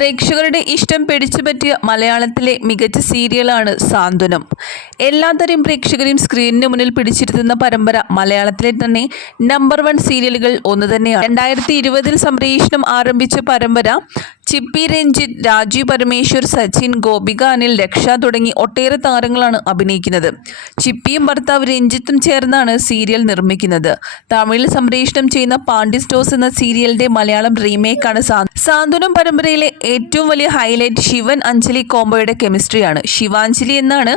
പ്രേക്ഷകരുടെ ഇഷ്ടം പിടിച്ചുപറ്റിയ മലയാളത്തിലെ മികച്ച സീരിയലാണ് സാന്ത്വനം. എല്ലാത്തരം പ്രേക്ഷകരെയും സ്ക്രീനിന് മുന്നിൽ പിടിച്ചിരുത്തുന്ന പരമ്പര മലയാളത്തിലെ തന്നെ നമ്പർ വൺ സീരിയലുകൾ ഒന്ന് തന്നെയാണ്. രണ്ടായിരത്തി ഇരുപതിൽ സംപ്രേഷണം ആരംഭിച്ച പരമ്പര ചിപ്പി രഞ്ജിത്ത് രാജീവ് പരമേശ്വർ സച്ചിൻ ഗോപിക അനിൽ രക്ഷ തുടങ്ങി ഒട്ടേറെ താരങ്ങളാണ് അഭിനയിക്കുന്നത്. ചിപ്പിയും ഭർത്താവ് രഞ്ജിത്തും ചേർന്നാണ് സീരിയൽ നിർമ്മിക്കുന്നത്. തമിഴിൽ സംപ്രേഷണം ചെയ്യുന്ന പാണ്ഡി സ്റ്റോസ് എന്ന സീരിയലിന്റെ മലയാളം റീമേക്കാണ് സാന്ത്വനം പരമ്പരയിലെ ഏറ്റവും വലിയ ഹൈലൈറ്റ് ശിവൻ അഞ്ജലി കോംബോയുടെ കെമിസ്ട്രിയാണ്. ശിവാഞ്ജലി എന്നാണ്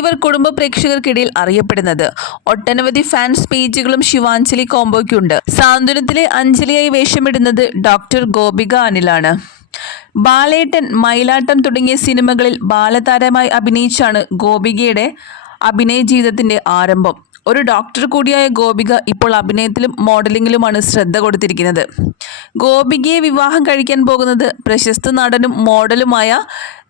ഇവർ കുടുംബ പ്രേക്ഷകർക്കിടയിൽ അറിയപ്പെടുന്നത്. ഒട്ടനവധി ഫാൻസ് പേജുകളും ശിവാഞ്ജലി കോംബോയ്ക്കുണ്ട്. സാന്ത്വനത്തിലെ അഞ്ജലിയായി വേഷമിടുന്നത് ഡോക്ടർ ഗോപിക അനിലാണ്. ബാലേട്ടൻ മയിലാട്ടം തുടങ്ങിയ സിനിമകളിൽ ബാലതാരമായി അഭിനയിച്ചാണ് ഗോപികയുടെ അഭിനയ ജീവിതത്തിന്റെ ആരംഭം. ഒരു ഡോക്ടർ കൂടിയായ ഗോപിക ഇപ്പോൾ അഭിനയത്തിലും മോഡലിംഗിലുമാണ് ശ്രദ്ധ കൊടുത്തിരിക്കുന്നത്. ഗോപികയെ വിവാഹം കഴിക്കാൻ പോകുന്നത് പ്രശസ്ത നടനും മോഡലുമായ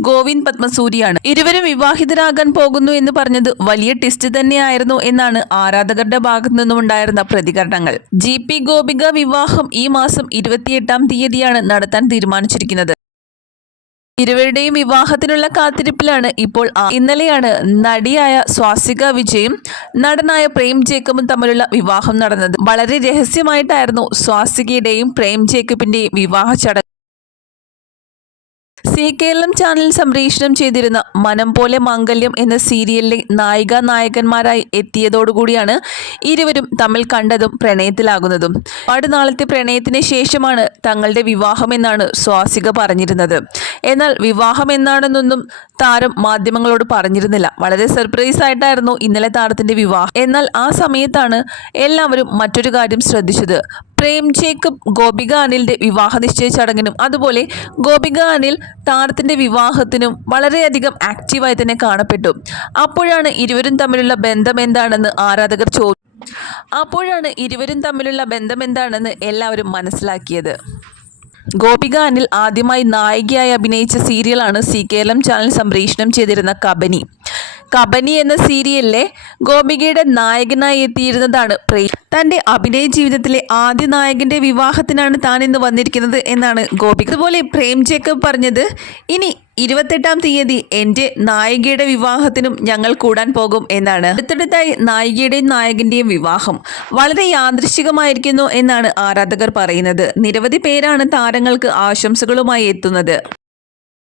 ഗോവിന്ദ് പത്മസൂരിയാണ്. ഇരുവരും വിവാഹിതരാകാൻ പോകുന്നു എന്ന് പറഞ്ഞത് വലിയ ടെസ്റ്റ് തന്നെയായിരുന്നു എന്നാണ് ആരാധകരുടെ ഭാഗത്തു നിന്നുമുണ്ടായിരുന്ന പ്രതികരണങ്ങൾ. ജി പി ഗോപിക വിവാഹം ഈ മാസം ഇരുപത്തിയെട്ടാം തീയതിയാണ് നടത്താൻ തീരുമാനിച്ചിരിക്കുന്നത്. ഇരുവരുടെയും വിവാഹത്തിനുള്ള കാത്തിരിപ്പിലാണ് ഇപ്പോൾ ഇന്നലെയാണ് നടിയായ സ്വാസിക വിജയും നടനായ പ്രേം ജേക്കബും തമ്മിലുള്ള വിവാഹം നടന്നത്. വളരെ രഹസ്യമായിട്ടായിരുന്നു സ്വാസികയുടെയും പ്രേം ജേക്കബിന്റെയും വിവാഹ ചടങ്ങ്. സി കേരളം ചാനൽ സംപ്രേഷണം ചെയ്തിരുന്ന മനം പോലെ മാംഗല്യം എന്ന സീരിയലിലെ നായിക നായകന്മാരായി എത്തിയതോടുകൂടിയാണ് ഇരുവരും തമ്മിൽ കണ്ടതും പ്രണയത്തിലാകുന്നതും. ഒരുപാട് നാളത്തെ പ്രണയത്തിന് ശേഷമാണ് തങ്ങളുടെ വിവാഹമെന്നാണ് സ്വാസിക പറഞ്ഞിരുന്നത്. എന്നാൽ വിവാഹം എന്നാണെന്നൊന്നും താരം മാധ്യമങ്ങളോട് പറഞ്ഞിരുന്നില്ല. വളരെ സർപ്രൈസ് ആയിട്ടായിരുന്നു ഇന്നലെ താരത്തിന്റെ വിവാഹം. എന്നാൽ ആ സമയത്താണ് എല്ലാവരും മറ്റൊരു കാര്യം ശ്രദ്ധിച്ചത്. പ്രേം ജേക്കബ് ഗോപിക അനിലിന്റെ വിവാഹ നിശ്ചയ ചടങ്ങിനും അതുപോലെ ഗോപിക അനിൽ താരത്തിന്റെ വിവാഹത്തിനും വളരെയധികം ആക്റ്റീവായി തന്നെ കാണപ്പെട്ടു. അപ്പോഴാണ് ഇരുവരും തമ്മിലുള്ള ബന്ധം എന്താണെന്ന് ആരാധകർ ചോദിച്ചു അപ്പോഴാണ് ഇരുവരും തമ്മിലുള്ള ബന്ധം എന്താണെന്ന് എല്ലാവരും മനസ്സിലാക്കിയത്. ഗോപിക അനിൽ ആദ്യമായി നായികയായി അഭിനയിച്ച സീരിയലാണ് സി കേരളം ചാനൽ സംപ്രേഷണം ചെയ്തിരുന്ന കബനി. കബനി എന്ന സീരിയലിലെ ഗോപികയുടെ നായകനായി എത്തിയിരുന്നതാണ് പ്രേം. തന്റെ അഭിനയ ജീവിതത്തിലെ ആദ്യ നായകന്റെ വിവാഹത്തിനാണ് താൻ ഇന്ന് വന്നിരിക്കുന്നത് എന്നാണ് ഗോപിക. അതുപോലെ പ്രേം ജേക്കബ് പറഞ്ഞത് ഇനി ഇരുപത്തെട്ടാം തീയതി എന്റെ നായികയുടെ വിവാഹത്തിനും ഞങ്ങൾ കൂടാൻ പോകും എന്നാണ്. അടുത്തടുത്തായി നായികയുടെയും നായകന്റെയും വിവാഹം വളരെ യാദൃശികമായിരിക്കുന്നു എന്നാണ് ആരാധകർ പറയുന്നത്. നിരവധി പേരാണ് താരങ്ങൾക്ക് ആശംസകളുമായി എത്തുന്നത്.